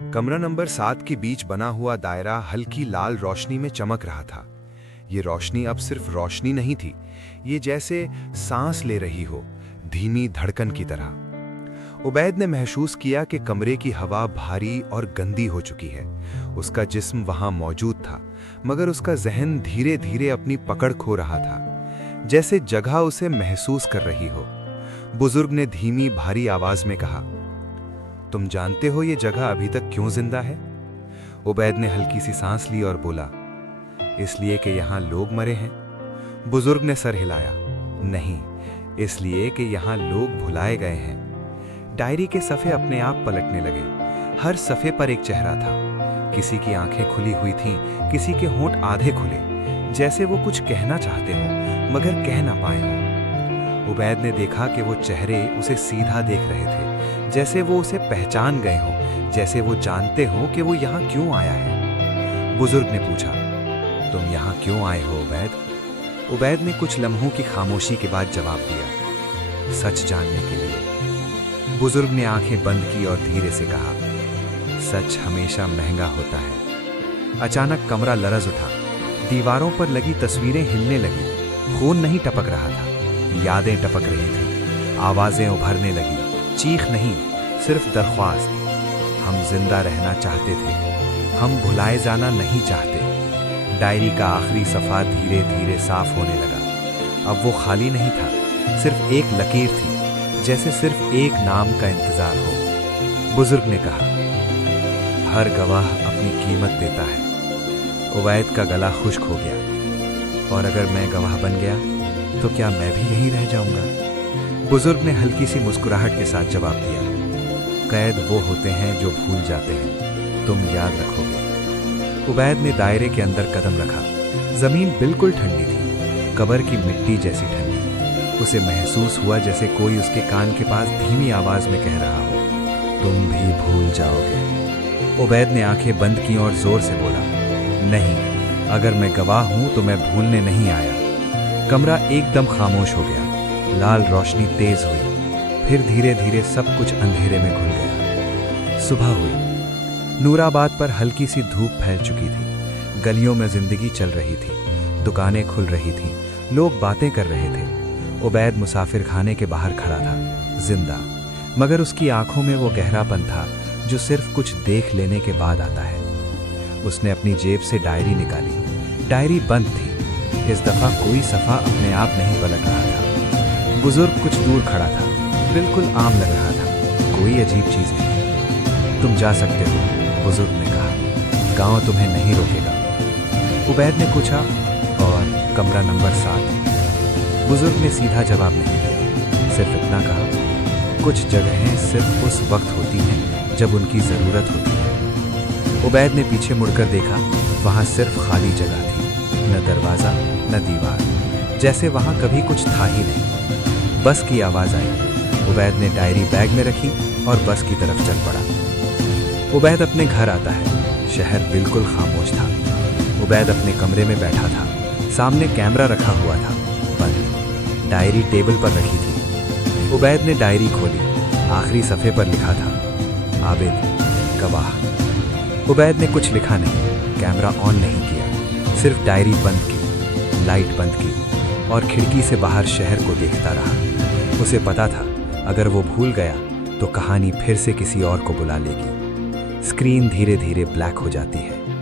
कमरा नंबर 7 के बीच बना हुआ दायरा हल्की लाल रोशनी में चमक रहा था। ये रोशनी अब सिर्फ रोशनी नहीं थी, ये जैसे सांस ले रही हो, धीमी धड़कन की तरह। उबैद ने महसूस किया कि कमरे की हवा भारी और गंदी हो चुकी है। उसका जिस्म वहां मौजूद था, मगर उसका जहन धीरे धीरे अपनी पकड़ खो रहा था, जैसे जगह उसे महसूस कर रही हो। बुजुर्ग ने धीमी भारी आवाज में कहा, तुम जानते हो ये जगह अभी तक क्यों जिंदा है? उबैद ने हल्की सी सांस ली और बोला, इसलिए कि यहां लोग मरे हैं। बुजुर्ग ने सर हिलाया, नहीं, इसलिए कि यहां लोग भुलाए गए हैं। डायरी के सफ़े अपने आप पलटने लगे। हर सफ़े पर एक चेहरा था। किसी की आंखें खुली हुई थीं, किसी के होंठ आधे खुले, जैसे वो कुछ कहना चाहते हों मगर कह ना पाए हों। उबैद ने देखा कि वो चेहरे उसे सीधा देख रहे थे, जैसे वो उसे पहचान गए हों, जैसे वो जानते हों कि वो यहाँ क्यों आया है। बुजुर्ग ने पूछा, तुम यहाँ क्यों आए हो उबैद? उबैद ने कुछ लम्हों की खामोशी के बाद जवाब दिया, सच जानने के लिए। बुजुर्ग ने आंखें बंद की और धीरे से कहा, सच हमेशा महंगा होता है। अचानक कमरा लरज उठा। दीवारों पर लगी तस्वीरें हिलने लगी। खून नहीं टपक रहा था, यादें टपक रही थी। आवाजें उभरने लगी, चीख नहीं, सिर्फ दरख्वास्त। हम जिंदा रहना चाहते थे, हम भुलाए जाना नहीं चाहते। डायरी का आखिरी सफ़ा धीरे धीरे साफ होने लगा। अब वो खाली नहीं था, सिर्फ एक लकीर थी, जैसे सिर्फ एक नाम का इंतजार हो। बुजुर्ग ने कहा, हर गवाह अपनी कीमत देता है। उबैद का गला खुश्क हो गया। और अगर मैं गवाह बन गया तो क्या मैं भी यहीं रह जाऊंगा? बुजुर्ग ने हल्की सी मुस्कुराहट के साथ जवाब दिया, कैद वो होते हैं जो भूल जाते हैं, तुम याद रखोगे। उबैद ने दायरे के अंदर कदम रखा। जमीन बिल्कुल ठंडी थी, कब्र की मिट्टी जैसी ठंडी। उसे महसूस हुआ जैसे कोई उसके कान के पास धीमी आवाज में कह रहा हो, तुम भी भूल जाओगे। उबैद ने आंखें बंद की और जोर से बोला, नहीं, अगर मैं गवाह हूं तो मैं भूलने नहीं आया। कमरा एकदम खामोश हो गया। लाल रोशनी तेज हुई, फिर धीरे धीरे सब कुछ अंधेरे में घुल गया। सुबह हुई। नूराबाद पर हल्की सी धूप फैल चुकी थी। गलियों में जिंदगी चल रही थी, दुकानें खुल रही थीं, लोग बातें कर रहे थे। उबैद मुसाफिर खाने के बाहर खड़ा था, जिंदा, मगर उसकी आंखों में वो गहरापन था जो सिर्फ कुछ देख लेने के बाद आता है। उसने अपनी जेब से डायरी निकाली। डायरी बंद थी। इस दफा कोई सफ़ा अपने आप नहीं पलट रहा था। बुजुर्ग कुछ दूर खड़ा था, बिल्कुल आम लग रहा था, कोई अजीब चीज नहीं। तुम जा सकते हो, बुजुर्ग ने कहा, गांव तुम्हें नहीं रोकेगा। उबैद ने पूछा, और कमरा नंबर 7? बुजुर्ग ने सीधा जवाब नहीं दिया, सिर्फ इतना कहा, कुछ जगहें सिर्फ उस वक्त होती हैं जब उनकी जरूरत होती है। उबैद ने पीछे मुड़कर देखा, वहां सिर्फ खाली जगह थी, न दरवाजा न दीवार, जैसे वहां कभी कुछ था ही नहीं। बस की आवाज आई। उबैद ने डायरी बैग में रखी और बस की तरफ चल पड़ा। उबैद अपने घर आता है। शहर बिल्कुल खामोश था। उबैद अपने कमरे में बैठा था। सामने कैमरा रखा हुआ था, बंद। डायरी टेबल पर रखी थी। उबैद ने डायरी खोली। आखिरी सफ़े पर लिखा था, आबिद, गवाह। उबैद ने कुछ लिखा नहीं, कैमरा ऑन नहीं किया, सिर्फ डायरी बंद की, लाइट बंद की और खिड़की से बाहर शहर को देखता रहा। उसे पता था, अगर वो भूल गया तो कहानी फिर से किसी और को बुला लेगी। स्क्रीन धीरे धीरे ब्लैक हो जाती है।